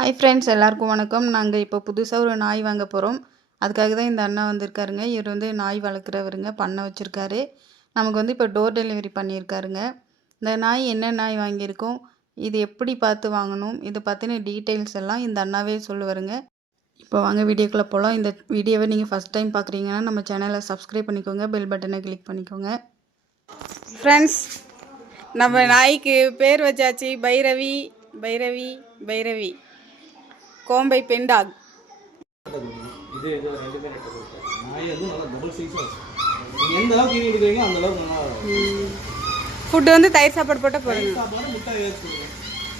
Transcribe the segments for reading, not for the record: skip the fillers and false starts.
Hi friends, எல்லாருக்கும் வணக்கம். நாங்கள் இப்போ புதுசாக ஒரு நாய் வாங்க போகிறோம். அதுக்காக தான் இந்த அண்ணா வந்திருக்காருங்க. இவர் வந்து நாய் வளர்க்குறவருங்க, பண்ணை வச்சுருக்காரு. நமக்கு வந்து இப்போ டோர் டெலிவரி பண்ணியிருக்காருங்க. இந்த நாய் என்ன நாய் வாங்கியிருக்கோம், இது எப்படி பார்த்து வாங்கணும், இதை பற்றின டீட்டெயில்ஸ் எல்லாம் இந்த அண்ணாவே சொல்லுவாருங்க. இப்போ வாங்க வீடியோக்குள்ளே போகலாம். இந்த வீடியோவை நீங்கள் ஃபஸ்ட் டைம் பார்க்குறீங்கன்னா நம்ம சேனலை சப்ஸ்கிரைப் பண்ணிக்கோங்க, பெல் பட்டனை கிளிக் பண்ணிக்கோங்க. ஃப்ரெண்ட்ஸ், நம்ம நாய்க்கு பேர் வச்சாச்சு. பைரவி பைரவி பைரவி கோம்பை பெண் டாக். இது ரெண்டுமே ரெண்டு நாய் வந்து நல்லா டபுள் சைஸாக இருக்கும். நீங்கள் எந்த அளவுக்கு தீனி எடுக்கிறீங்க அந்த அளவுக்கு நல்லா இருக்கும். ஃபுட்டு வந்து தயிர் சாப்பாடு போட்டால் போடுங்க. சாப்பாடு முட்டை வேஸ்ட்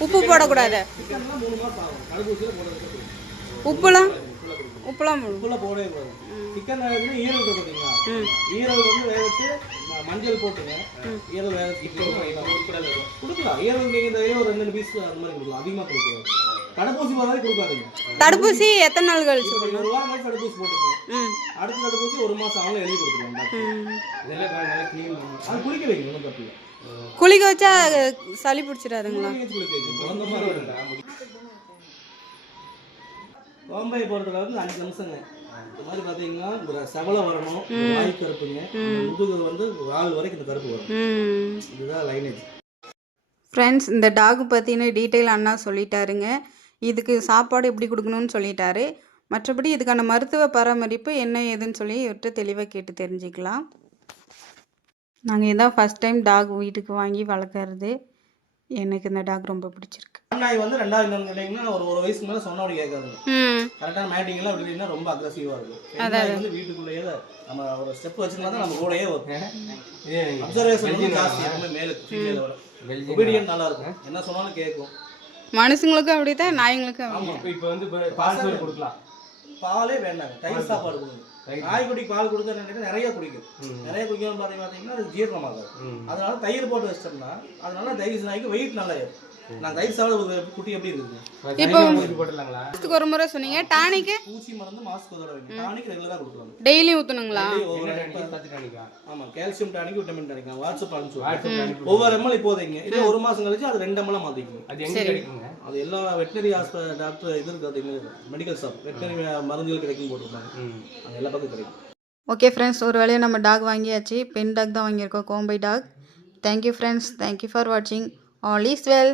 உப்பு போடக்கூடாது. சிக்கன்லாம் 3 மாதம் ஆகும். தடுப்பூசியில் போடுறது. உப்புலாம் போடவே கூடாது. சிக்கன் வேகத்துக்கு ஈரல் இருக்கு பார்த்தீங்களா, ஈரல் வந்து வேக வச்சு மஞ்சள் போட்டுங்க. ஈரல் வேக வச்சு கொடுக்கலாம். ஈரல் நீங்கள் ஒரு 2 பீஸ் அந்த மாதிரி கொடுக்கலாம். அதிகமாக கொடுக்கலாம். தடுப்பூசி போடுறது கொடுக்காதீங்க. தடுப்பூசி எத்தனை நாள் கழிச்சு? ஒரு வாரம் கழிச்சு தடுப்பூசி போட்டுங்க. அடுத்த தடுப்பூசி 1 மாதம் அவங்களே எழுதி கொடுத்துருவாங்க. இதெல்லாம் நல்லா க்ளீன் பண்ணி அது குளிக்க வைக்கணும். ஒன்றும் தப்பு இல்லை. குளிக்க வச்சா சளி பிடிச்சிடாதுங்களா? குளிக்க வைக்கணும். அந்த மாதிரி வரும். கோம்பை போடுறதுல வந்து 5 நிமிஷங்க. இந்த மாதிரி பார்த்தீங்கன்னா ஒரு சவலை வரணும், வாய் கருப்புங்க, முதுகு வந்து வால் வரைக்கும் இந்த கருப்பு வரும். இதுதான் லைனேஜ். ஃப்ரெண்ட்ஸ், இந்த டாக் பற்றின டீட்டெயில் அண்ணா சொல்லிட்டாருங்க. இதுக்கு சாப்பாடு எப்படி கொடுக்கணும்னு சொல்லிட்டாரு. மற்றபடி இதுக்கான மருத்துவ பராமரிப்பு என்ன ஏதுன்னு சொல்லி இவர்கிட்ட தெளிவாக கேட்டு தெரிஞ்சுக்கலாம். நாங்கள் இதான் ஃபஸ்ட் டைம் டாக் வீட்டுக்கு வாங்கி வளர்க்குறது. எனக்கு இந்த டாக் ரொம்ப பிடிச்சிருக்கு. நாய் வந்து 2வது கேட்டிங்கன்னா ஒரு வயசுக்கு மேலே சொன்னோட கேட்காதுங்க. கரெக்டான மேட்டிங்லாம் அப்படின்னா ரொம்ப அக்ரெசிவாக இருக்கும். அதாவது வந்து வீட்டுக்குள்ளேயே நம்ம ஒரு ஸ்டெப் வச்சுருந்தா தான் நம்ம கூடயே வரும். அப்சர்வேஷன் வந்து ஜாஸ்தி. எப்பவுமே மேலே ஃபீமேல வரும். ஒபீடியன்ட் நல்லா இருக்கும். என்ன சொன்னாலும் கேட்கும். மனுஷங்களுக்கும் அப்படித்தான், நாய்ங்களுக்கும். ஆமாம். இப்போ வந்து பால் கொடுக்கலாம். பாலே வேண்டாங்க, தயிர் சாப்பாடு கொடுங்க. நாய்க்குட்டிக்கு பால் கொடுக்க நிறைய குடிக்கும். நிறைய குடிக்கணும்னு பார்த்தீங்கன்னா அது ஜீரணமாகாது. அதனால தயிர் போட்டு வச்சிட்டோம்னா அதனால தயிர் நாய்க்கு வெயிட் நல்லா ஏறும். நான் தயிர் சாப்பிட குட்டி எப்படி இருக்குது இப்போ மாசத்துக்கு ஒரு முறை சொன்னீங்க. டானிக்கு ஊசி மருந்து மாசத்துக்கு ஒரு தடவை. டானிக் ரெகுலரா கொடுக்கலாம். டெய்லி ஊத்தணுங்களா? ஆமா, calcium tonic, vitamin tonic. WhatsApp அனுப்பிச்சு ஒவ்வொரு ml இப்போதைங்க. இதே 1 மாசம் கழிச்சு அது 2 ml மாத்திக்கணும். அது எங்க கிடைக்குங்க? அது எல்லா வெட்டனரி ஹாஸ்பிடல் டாக்டர் இது இருக்கு, மெடிக்கல் ஷாப் வெட்டனரி மருந்துகள் கிடைக்கும் போட்டுருப்பாங்க. அது எல்லா பக்கம் கிடைக்கும். ஓகே ஃப்ரெண்ட்ஸ், ஒரு வேளையை நம்ம டாக் வாங்கியாச்சு. பெண் டாக் தான் வாங்கியிருக்கோம், Kombai dog. Thank you friends, thank you for வாட்சிங். All is well.